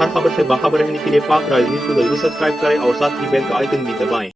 हर खबर से बाखबर रहने के लिए पाक राइज न्यूज को जरूर सब्सक्राइब करें और साथ ही बेल का आइकन भी दबाएं।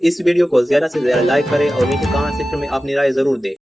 इस वीडियो को ज्यादा से ज्यादा लाइक करें और नीचे कमेंट सेक्शन में अपनी राय जरूर दें।